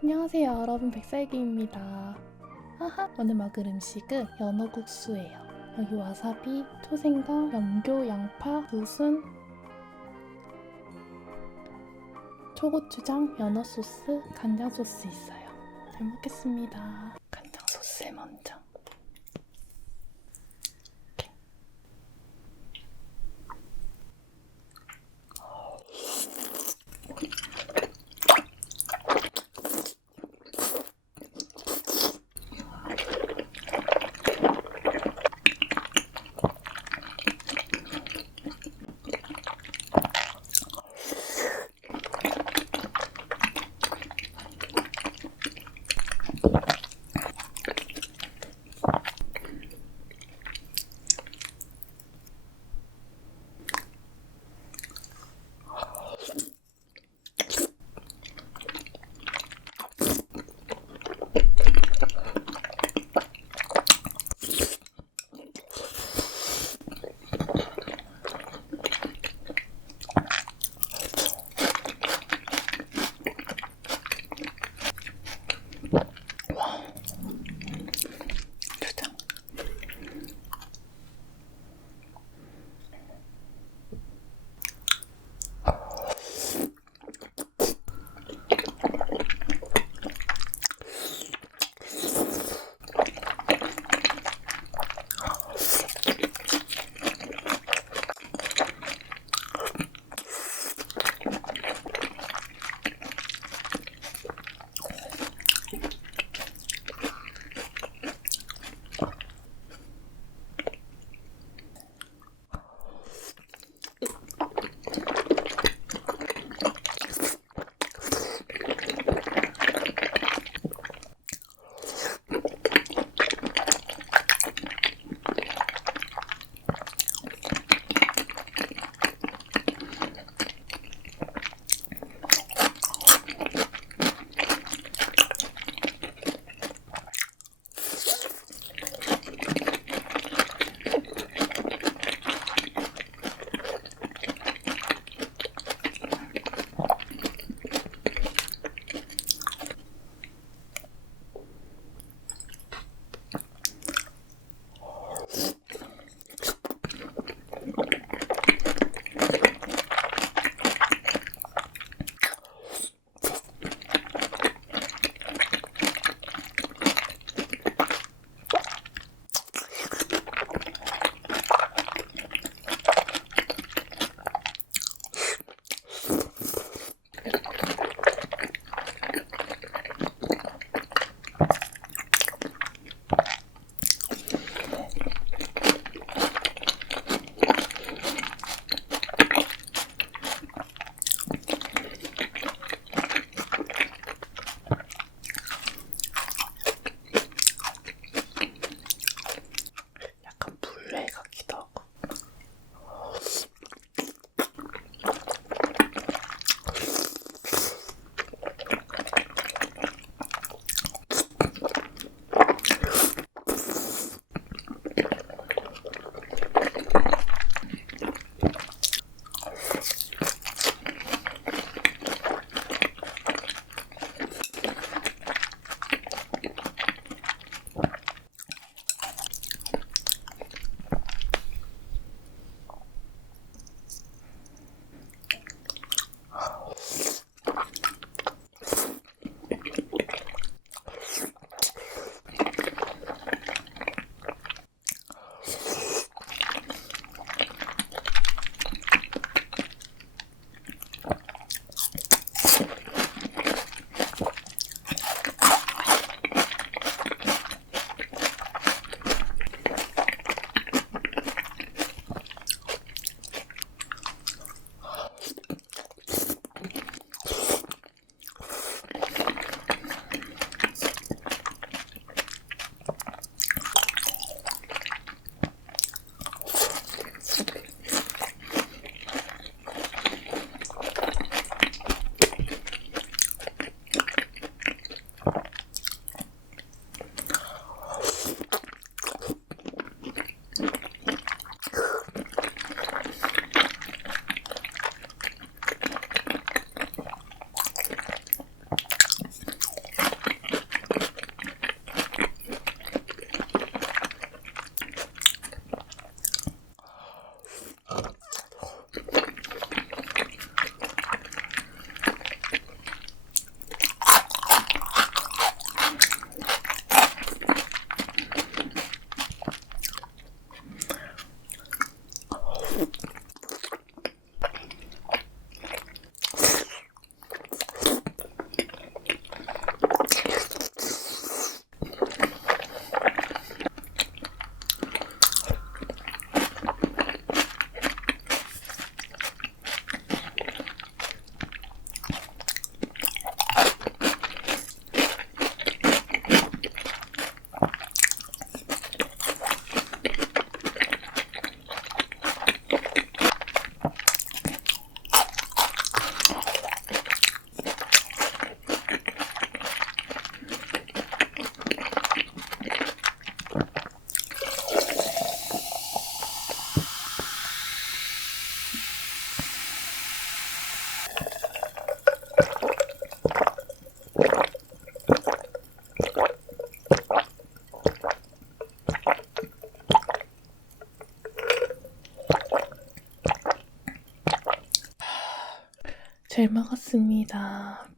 안녕하세요. 여러분 백설기입니다. 하하 오늘 먹을 음식은 연어국수예요 여기 와사비, 초생강, 염교, 양파, 무순 초고추장, 연어 소스, 간장 소스 있어요. 잘 먹겠습니다. 간장 소스에 먼저 잘 먹었습니다.